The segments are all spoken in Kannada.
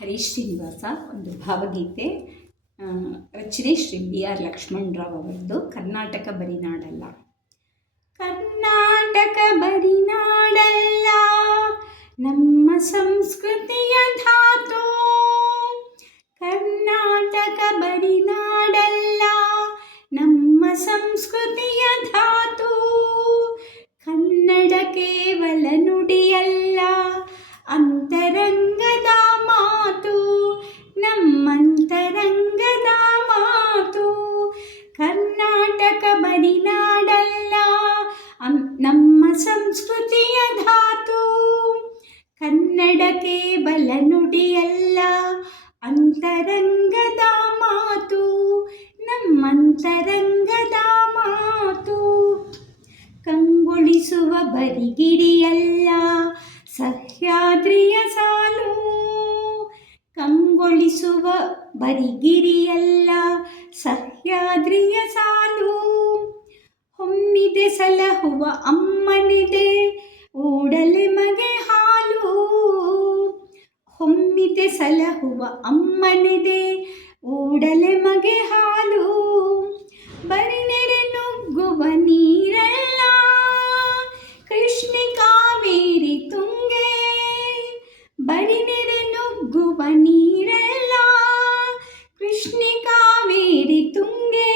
ಹರೀಶ್ ಶ್ರೀನಿವಾಸ ಒಂದು ಭಾವಗೀತೆ. ರಚನೆ ಶ್ರೀ ಬಿ ಆರ್ ಲಕ್ಷ್ಮಣರಾವ್ ಅವರದ್ದು. ಕರ್ನಾಟಕ ಬರಿನಾಡಲ್ಲ. ಕರ್ನಾಟಕ ಬರಿನಾಡಲ್ಲ ನಮ್ಮ ಸಂಸ್ಕೃತಿಯ ಧಾತು. ಕರ್ನಾಟಕ ಬರಿನಾಡಲ್ಲ ನಮ್ಮ ಸಂಸ್ಕೃತಿಯ ಧಾತು. ಕನ್ನಡ ಕೇವಲ ನುಡಿಯಲ್ಲ, ಅಂತರಂಗದ ಮಾತು, ನಮ್ಮಂತರಂಗದ ಮಾತು. ಕರ್ನಾಟಕ ಬರಿನಾಡಲ್ಲ ನಮ್ಮ ಸಂಸ್ಕೃತಿಯ ಧಾತು. ಕನ್ನಡ ಕೇವಲ ನುಡಿಯಲ್ಲ, ಅಂತರಂಗದ ಮಾತು, ನಮ್ಮಂತರಂಗದ ಮಾತು. ಕಂಗೊಳಿಸುವ ಬರಿಗಿರಿಯಲ್ಲ, ಸಹ್ಯಾದ್ರಿಯ ಸಾಲು. ಕಂಗೊಳಿಸುವ ಬರಿಗಿರಿಯಲ್ಲ, ಸಹ್ಯಾದ್ರಿಯ ಸಾಲು. ಹೊಮ್ಮಿದೆ ಸಲಹುವ ಅಮ್ಮನಿದೆ, ಓಡಲೆ ಮಗೆ ಹಾಲು. ಹೊಮ್ಮಿದೆ ಸಲಹುವ ಅಮ್ಮನಿದೆ, ಓಡಲೆ ಮಗೆ ಹಾಲು. ಬರಿನೆರೆ ನುಗ್ಗುವ ನೀರಲ್ಲ, ಕೃಷ್ಣೆ ಕಾವೇರಿ ತುಂಗೆ. ಬರಿನೆರೆ ನುಗ್ಗುವ ನೀರಲ್ಲ, ಕೃಷ್ಣೆ ಕಾವೇರಿ ತುಂಗೆ.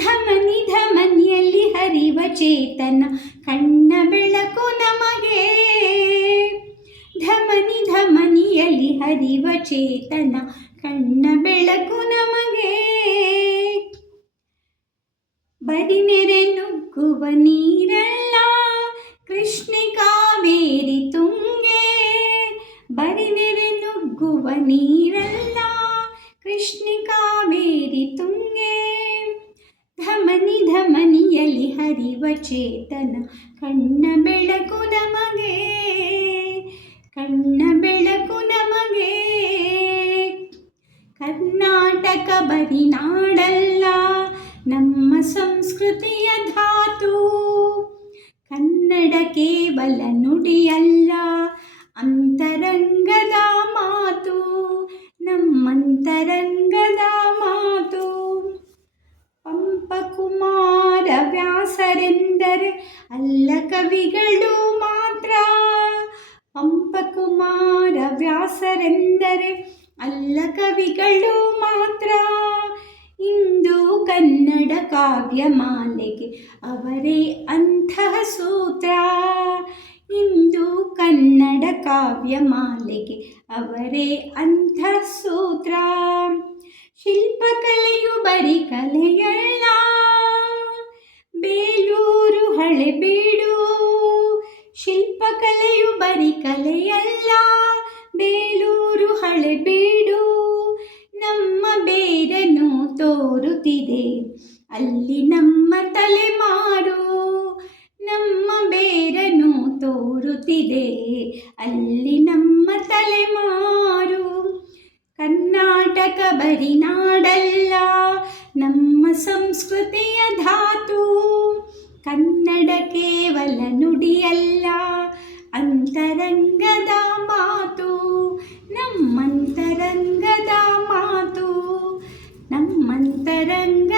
ಧಮನಿ ಧಮನಿಯಲ್ಲಿ ಹರಿವ ಚೇತನ, ಕಣ್ಣ ಬೆಳಕು ನಮಗೆ. ಧಮನಿ ಧಮನಿಯಲ್ಲಿ ಹರಿವ ಚೇತನ, ಕಣ್ಣ ಬೆಳಕು ನಮಗೆ. ಬರಿನೆರೆ ನುಗ್ಗುವ ನೀರಲ್ಲ, ಕೃಷ್ಣೆ ಕಾವೇರಿ ತುಂಗೆ. ಬರಿನೆರೆ ನುಗ್ಗುವ ನೀರಲ್ಲ, ಕೃಷ್ಣೆ ಕಾವೇರಿ ತುಂಗೆ. ಧಮನಿ ಧಮನಿಯಲ್ಲಿ ಹರಿವ ಚೇತನ, ಕಣ್ಣ ಬೆಳಕು ನಮಗೆ. ಕಣ್ಣ ಬೆಳಕು ನಮಗೆ. ಕರ್ನಾಟಕ ಬರಿನಾಡಲ್ಲ ನಮ್ಮ ಸಂಸ್ಕೃತಿಯ ಧಾತು. ಕನ್ನಡ ಕೇವಲ ನುಡಿಯಲ್ಲ, ಅಂತರಂಗದ ಮಾತು, ನಮ್ಮಂತರಂಗದ ಮಾತು. ಪಂಪಕುಮಾರ ವ್ಯಾಸರೆಂದರೆ ಅಲ್ಲ ಕವಿಗಳು ಮಾತ್ರ. ಪಂಪಕುಮಾರ ವ್ಯಾಸರೆಂದರೆ ಅಲ್ಲ ಕವಿಗಳು ಮಾತ್ರ. ಇಂದು ಕನ್ನಡ ಕಾವ್ಯಮಾಲೆಗೆ ಅವರೇ ಅಂತಹ ಸೂತ್ರ. ಇಂದು ಕನ್ನಡ ಕಾವ್ಯಮಾಲೆಗೆ ಅವರೇ ಅಂತಹ ಸೂತ್ರ. ಶಿಲ್ಪಕಲೆಯು ಬರಿ ಕಲೆಯಲ್ಲ, ಬೇಲೂರು ಹಳೆಬೀಡು. ಶಿಲ್ಪಕಲೆಯು ಬರಿ ಕಲೆಯಲ್ಲ, ಬೇಲೂರು ಹಳೆಬೀಡು. ನಮ್ಮ ಬೇರನ್ನು ತೋರುತ್ತಿದೆ ಅಲ್ಲಿ ನಮ್ಮ ತಲೆಮಾರು. ನಮ್ಮ ಬೇರನ್ನು ತೋರುತ್ತಿದೆ ಅಲ್ಲಿ ನಮ್ಮ ತಲೆಮಾರು. ಕರ್ನಾಟಕ ಬರಿನಾಡಲ್ಲ ನಮ್ಮ ಸಂಸ್ಕೃತಿಯ ಧಾತು. ಕನ್ನಡ ಕೇವಲ ನುಡಿಯಲ್ಲ, ಅಂತರಂಗದ ಮಾತು, ನಮ್ಮಂತರಂಗದ ಮಾತು, ನಮ್ಮಂತರಂಗ